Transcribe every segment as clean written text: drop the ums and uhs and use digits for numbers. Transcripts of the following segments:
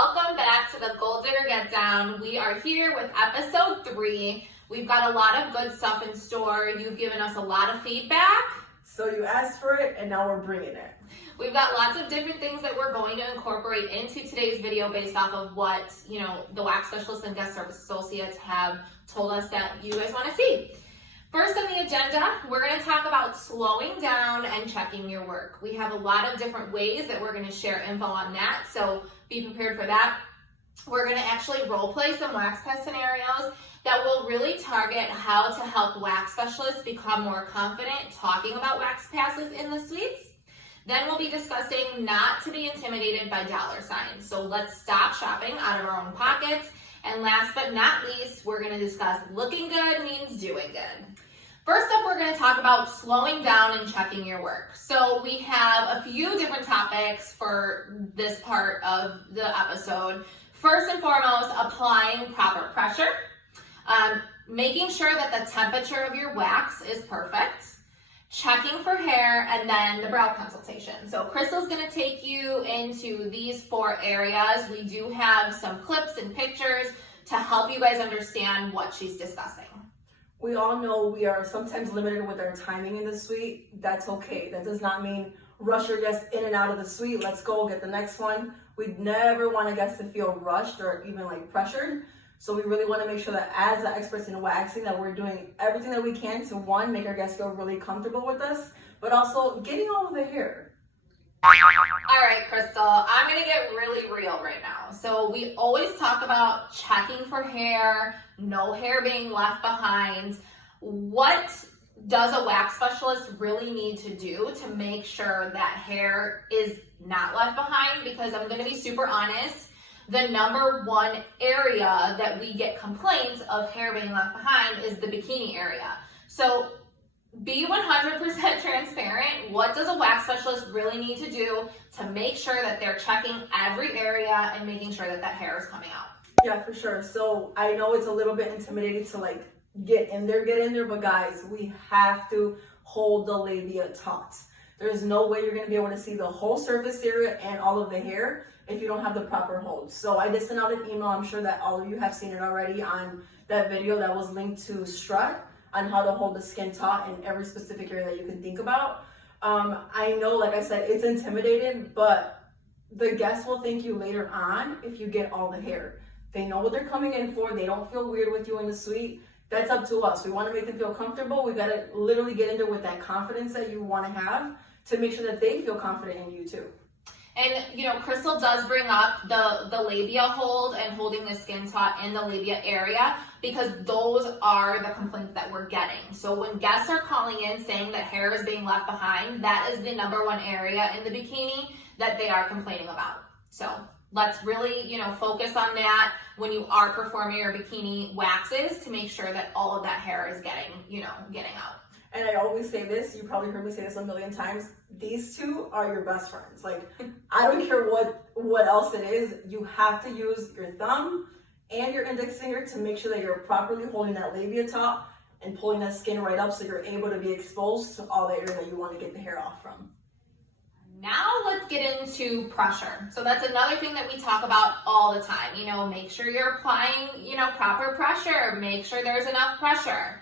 welcome back to the Gold Digger Get Down. We are here with episode 3. We've got a lot of good stuff in store. You've given us a lot of feedback. So you asked for it, and now we're bringing it. We've got lots of different things that we're going to incorporate into today's video based off of what, the wax specialists and guest service associates have told us that you guys want to see. First on the agenda, we're going to talk about slowing down and checking your work. We have a lot of different ways that we're going to share info on that, so be prepared for that. We're going to actually role play some wax pass scenarios that will really target how to help wax specialists become more confident talking about wax passes in the suites. Then we'll be discussing not to be intimidated by dollar signs. So let's stop shopping out of our own pockets. And last but not least, we're going to discuss looking good means doing good. First up, we're going to talk about slowing down and checking your work. So we have a few different topics for this part of the episode. First and foremost, applying proper pressure, making sure that the temperature of your wax is perfect, checking for hair, and then the brow consultation. So Crystal's going to take you into these 4 areas. We do have some clips and pictures to help you guys understand what she's discussing. We all know we are sometimes limited with our timing in the suite. That's okay. That does not mean rush your guests in and out of the suite. Let's go get the next one. We never want a guest to feel rushed or even pressured. So we really want to make sure that as the experts in waxing that we're doing everything that we can to, one, make our guests feel really comfortable with us, but also getting all of the hair. All right, Crystal, I'm going to get really real right now. So we always talk about checking for hair, no hair being left behind. What does a wax specialist really need to do to make sure that hair is not left behind? Because I'm going to be super honest, the number one area that we get complaints of hair being left behind is the bikini area. So be 100% transparent. What does a wax specialist really need to do to make sure that they're checking every area and making sure that that hair is coming out? Yeah, for sure. So I know it's a little bit intimidating to get in there, but guys, we have to hold the labia taut. There's no way you're going to be able to see the whole surface area and all of the hair if you don't have the proper hold. So I just sent out an email. I'm sure that all of you have seen it already on that video that was linked to Strut on how to hold the skin taut in every specific area that you can think about. I know, like I said, it's intimidating, but the guests will thank you later on if you get all the hair. They know what they're coming in for. They don't feel weird with you in the suite. That's up to us. We want to make them feel comfortable. We got to literally get in there with that confidence that you want to have to make sure that they feel confident in you too. And, Crystal does bring up the labia hold and holding the skin taut in the labia area because those are the complaints that we're getting. So when guests are calling in saying that hair is being left behind, that is the number one area in the bikini that they are complaining about. So let's really, focus on that when you are performing your bikini waxes to make sure that all of that hair is getting out. And I always say this, you probably heard me say this a million times, these two are your best friends. I don't care what else it is, you have to use your thumb and your index finger to make sure that you're properly holding that labia taut and pulling that skin right up so you're able to be exposed to all the area that you want to get the hair off from. Now let's get into pressure. So that's another thing that we talk about all the time. Make sure you're applying, proper pressure. Make sure there's enough pressure.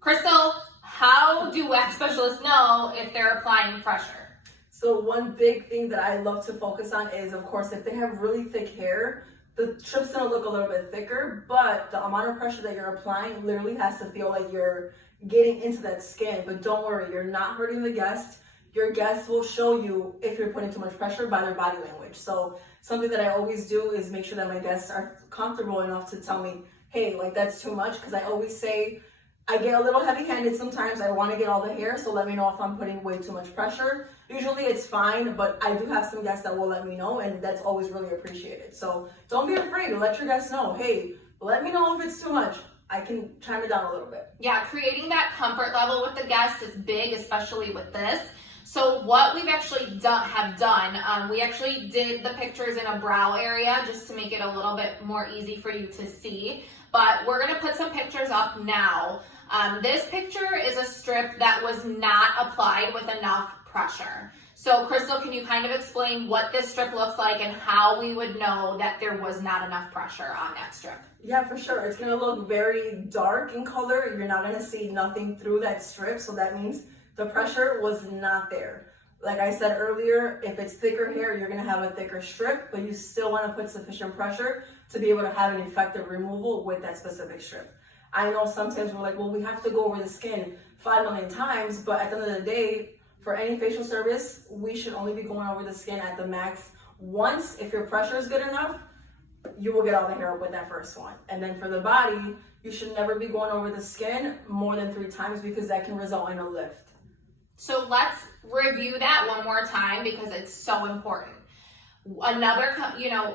Crystal, how do wax specialists know if they're applying pressure? So one big thing that I love to focus on is, of course, if they have really thick hair, the strip's gonna look a little bit thicker, but the amount of pressure that you're applying literally has to feel like you're getting into that skin. But don't worry, you're not hurting the guest. Your guests will show you if you're putting too much pressure by their body language. So something that I always do is make sure that my guests are comfortable enough to tell me, hey, that's too much, because I always say, I get a little heavy-handed sometimes. I want to get all the hair, so let me know if I'm putting way too much pressure. Usually it's fine, but I do have some guests that will let me know, and that's always really appreciated. So don't be afraid to let your guests know, hey, let me know if it's too much. I can chime it down a little bit. Yeah, creating that comfort level with the guest is big, especially with this. So what we've actually have done, we actually did the pictures in a brow area just to make it a little bit more easy for you to see. But we're going to put some pictures up now. This picture is a strip that was not applied with enough pressure. So Crystal, can you kind of explain what this strip looks like and how we would know that there was not enough pressure on that strip? Yeah, for sure. It's gonna look very dark in color. You're not gonna see nothing through that strip, so that means the pressure was not there. Like I said earlier, if it's thicker hair, you're gonna have a thicker strip, but you still wanna put sufficient pressure to be able to have an effective removal with that specific strip. I know sometimes we're like, well, we have to go over the skin 5 million times, but at the end of the day, for any facial service, we should only be going over the skin at the max once. If your pressure is good enough, you will get all the hair with that first one. And then for the body, you should never be going over the skin more than 3 times because that can result in a lift. So let's review that one more time because it's so important. Another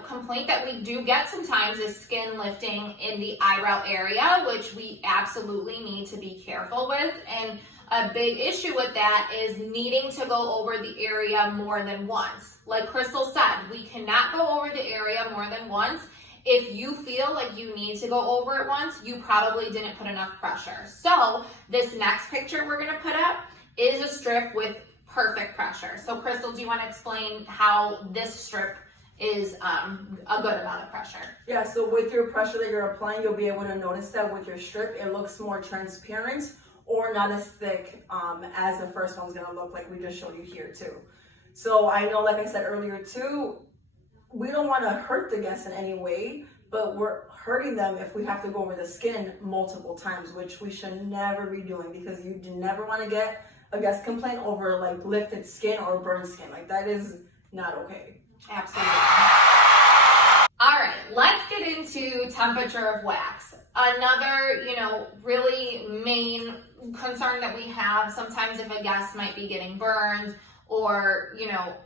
complaint that we do get sometimes is skin lifting in the eyebrow area, which we absolutely need to be careful with. And a big issue with that is needing to go over the area more than once. Like Crystal said, we cannot go over the area more than once. If you feel like you need to go over it once, you probably didn't put enough pressure. So this next picture we're gonna put up is a strip with perfect pressure. So Crystal, do you want to explain how this strip is a good amount of pressure? Yeah, so with your pressure that you're applying, you'll be able to notice that with your strip, it looks more transparent or not as thick as the first one's gonna look like we just showed you here too. So I know, like I said earlier too, we don't wanna hurt the guests in any way, but we're hurting them if we have to go over the skin multiple times, which we should never be doing because you do never wanna get a guest complaint over like lifted skin or burned skin. Like that is not okay. Absolutely. All right, let's get into temperature of wax. Another, really main concern that we have sometimes if a guest might be getting burned or,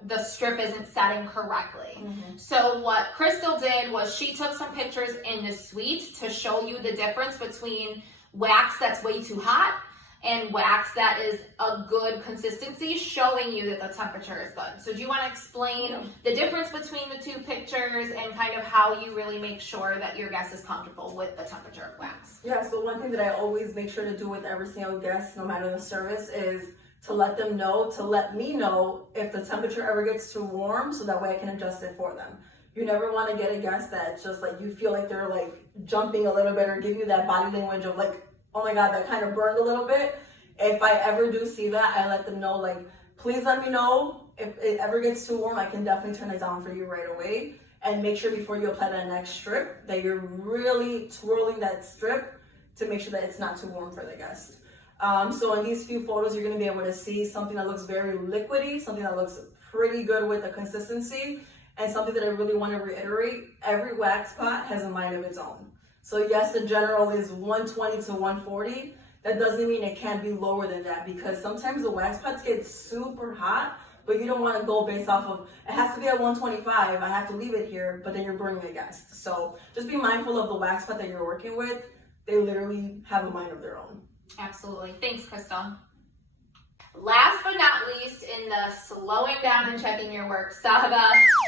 the strip isn't setting correctly. Mm-hmm. So what Crystal did was she took some pictures in the suite to show you the difference between wax that's way too hot and wax that is a good consistency, showing you that the temperature is good. So do you want to explain the difference between the two pictures and kind of how you really make sure that your guest is comfortable with the temperature of wax? Yeah, so one thing that I always make sure to do with every single guest, no matter the service, is to let them know, to let me know if the temperature ever gets too warm so that way I can adjust it for them. You never want to get a guest that just like you feel like they're like jumping a little bit or give you that body language of like, oh my God, that kind of burned a little bit. If I ever do see that, I let them know, like, please let me know if it ever gets too warm. I can definitely turn it down for you right away. And make sure before you apply that next strip that you're really twirling that strip to make sure that it's not too warm for the guest. So in these few photos, you're gonna be able to see something that looks very liquidy, something that looks pretty good with the consistency, and something that I really wanna reiterate, every wax pot has a mind of its own. So yes, the general is 120 to 140. That doesn't mean it can't be lower than that because sometimes the wax pots get super hot, but you don't want to go based off of, it has to be at 125, I have to leave it here, but then you're burning the guest. So just be mindful of the wax pot that you're working with. They literally have a mind of their own. Absolutely. Thanks, Crystal. Last but not least, in the slowing down and checking your work saga,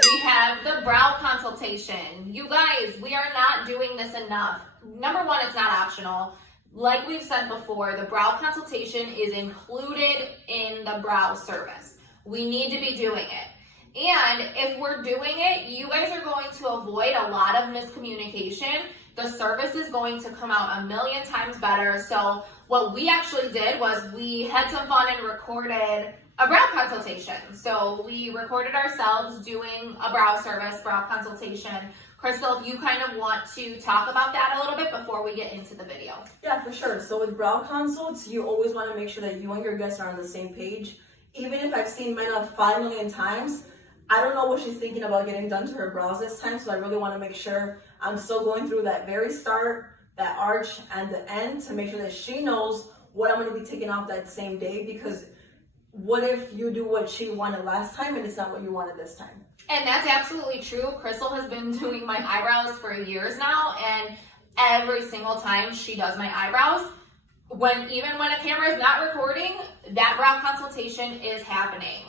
we have the brow consultation. You guys, we are not doing this enough. Number one, it's not optional. Like we've said before, the brow consultation is included in the brow service. We need to be doing it. And if we're doing it, you guys are going to avoid a lot of miscommunication. The service is going to come out a million times better. So what we actually did was we had some fun and recorded a brow consultation. So we recorded ourselves doing a brow service, brow consultation. Crystal, if you kind of want to talk about that a little bit before we get into the video. Yeah, for sure. So with brow consults, you always want to make sure that you and your guests are on the same page. Even if I've seen Mena 5 million times, I don't know what she's thinking about getting done to her brows this time. So I really want to make sure I'm still going through that very start, that arch, and the end to make sure that she knows what I'm going to be taking off that same day. Because what if you do what she wanted last time and it's not what you wanted this time? And that's absolutely true. Crystal has been doing my eyebrows for years now, and every single time she does my eyebrows, even when a camera is not recording, that brow consultation is happening.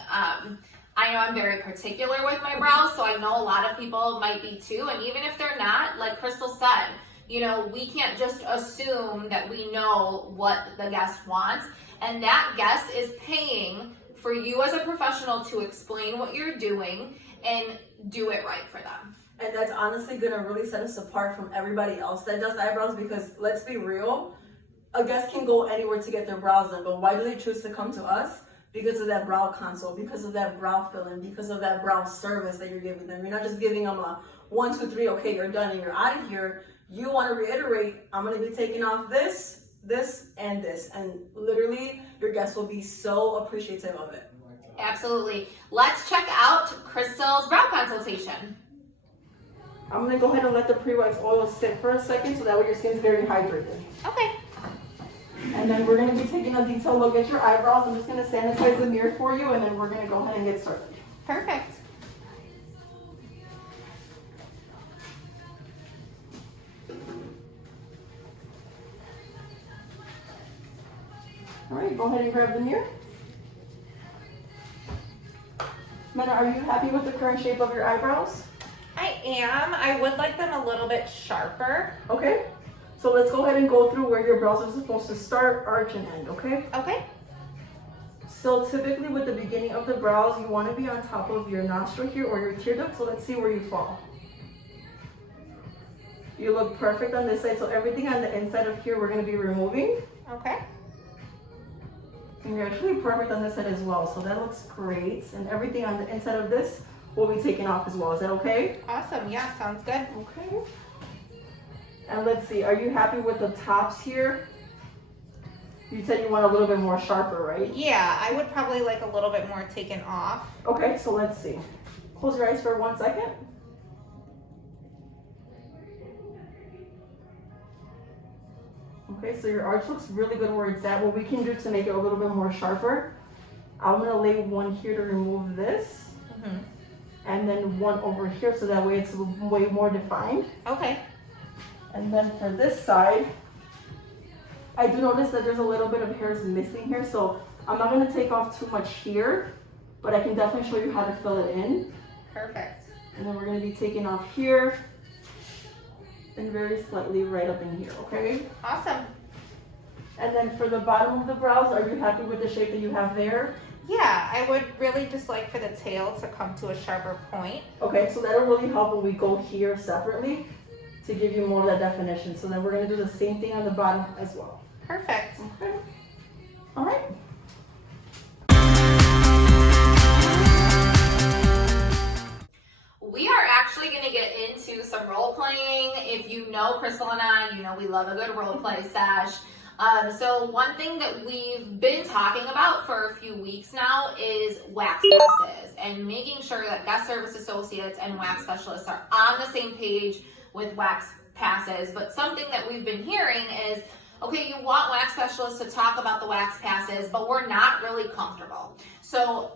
I know I'm very particular with my brows, so I know a lot of people might be too, and even if they're not, like Crystal said, we can't just assume that we know what the guest wants, and that guest is paying for you as a professional to explain what you're doing and do it right for them. And that's honestly gonna really set us apart from everybody else that does eyebrows, because let's be real, a guest can go anywhere to get their brows done, but why do they choose to come to us? Because of that brow console, because of that brow filling, because of that brow service that you're giving them. You're not just giving them a 1, 2, 3, okay, you're done and you're out of here. You want to reiterate, I'm going to be taking off this, this, and this. And literally, your guests will be so appreciative of it. Absolutely. Let's check out Crystal's brow consultation. I'm going to go ahead and let the pre-wax oil sit for a second so that way your skin's very hydrated. Okay. And then we're going to be taking a detailed look at your eyebrows. I'm just going to sanitize the mirror for you, and then we're going to go ahead and get started. Perfect. All right, go ahead and grab the mirror. Mena, are you happy with the current shape of your eyebrows? I am. I would like them a little bit sharper. Okay. So let's go ahead and go through where your brows are supposed to start, arch, and end, okay? Okay. So typically with the beginning of the brows, you want to be on top of your nostril here or your tear duct, so let's see where you fall. You look perfect on this side, so everything on the inside of here we're going to be removing. Okay. And you're actually perfect on this side as well, so that looks great. And everything on the inside of this will be taken off as well. Is that okay? Awesome. Yeah, sounds good. Okay. And let's see, are you happy with the tops here? You said you want a little bit more sharper, right? Yeah, I would probably like a little bit more taken off. Okay, so let's see. Close your eyes for 1 second. Okay, so your arch looks really good where it's at. What we can do to make it a little bit more sharper, I'm gonna lay one here to remove this. And then one over here so that way it's way more defined. Okay. And then for this side, I do notice that there's a little bit of hairs missing here, so I'm not going to take off too much here, but I can definitely show you how to fill it in. Perfect. And then we're going to be taking off here and very slightly right up in here, okay? Awesome. And then for the bottom of the brows, are you happy with the shape that you have there? Yeah, I would really just like for the tail to come to a sharper point. Okay, so that'll really help when we go here separately to give you more of that definition. So then we're going to do the same thing on the bottom as well. Perfect. Okay. All right. We are actually going to get into some role playing. If you know Crystal and I, you know we love a good role play sesh. So one thing that we've been talking about for a few weeks now is wax passes and making sure that guest service associates and wax specialists are on the same page with wax passes. But something that we've been hearing is, okay, you want wax specialists to talk about the wax passes, but we're not really comfortable. So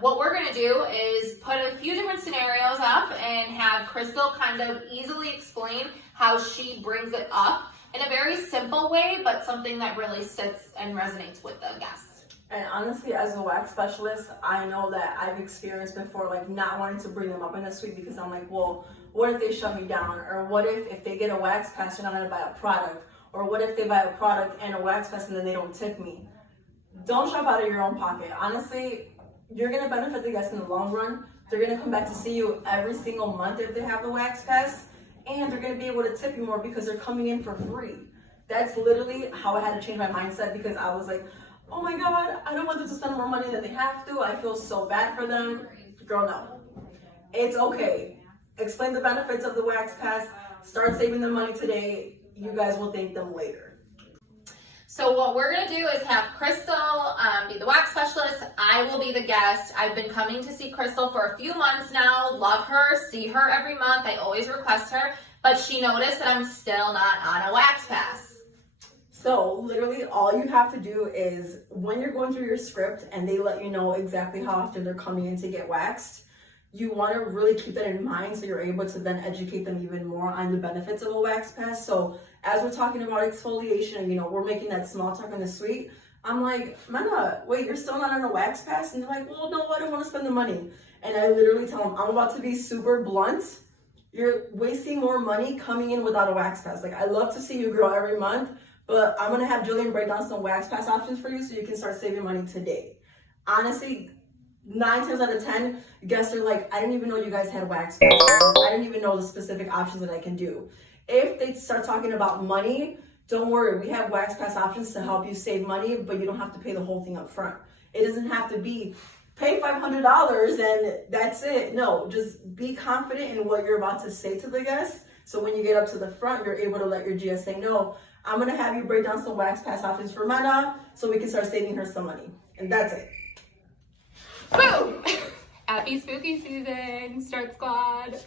what we're gonna do is put a few different scenarios up and have Crystal kind of easily explain how she brings it up in a very simple way, but something that really sits and resonates with the guests. And honestly, as a wax specialist, I know that I've experienced before, like not wanting to bring them up in the suite because I'm like, well, what if they shut me down? Or what if they get a wax pass, they're not gonna buy a product? Or what if they buy a product and a wax pass and then they don't tip me? Don't shop out of your own pocket. Honestly, you're gonna benefit the guests in the long run. They're gonna come back to see you every single month if they have the wax pass. And they're going to be able to tip you more because they're coming in for free. That's literally how I had to change my mindset, because I was like, oh my God, I don't want them to spend more money than they have to. I feel so bad for them. Girl, no. It's okay. Explain the benefits of the wax pass. Start saving them money today. You guys will thank them later. So what we're going to do is have Crystal be the wax specialist. I will be the guest. I've been coming to see Crystal for a few months now. Love her. See her every month. I always request her. But she noticed that I'm still not on a wax pass. So literally all you have to do is when you're going through your script and they let you know exactly how often they're coming in to get waxed, you want to really keep that in mind so you're able to then educate them even more on the benefits of a wax pass. So as we're talking about exfoliation, you know, we're making that small talk in the suite. I'm like, Mena, wait, you're still not on a wax pass? And they're like, well, no, I don't want to spend the money. And I literally tell them, I'm about to be super blunt. You're wasting more money coming in without a wax pass. Like, I love to see you grow every month, but I'm going to have Julian break down some wax pass options for you so you can start saving money today. honestly, 9 times out of 10, guests are like, I didn't even know you guys had wax passes. I didn't even know the specific options that I can do. If they start talking about money, don't worry. We have wax pass options to help you save money, but you don't have to pay the whole thing up front. It doesn't have to be pay $500 and that's it. No, just be confident in what you're about to say to the guest. So when you get up to the front, you're able to let your GSA know, I'm gonna have you break down some wax pass options for Mena so we can start saving her some money. And that's it. Boom! Happy spooky season, Start Squad.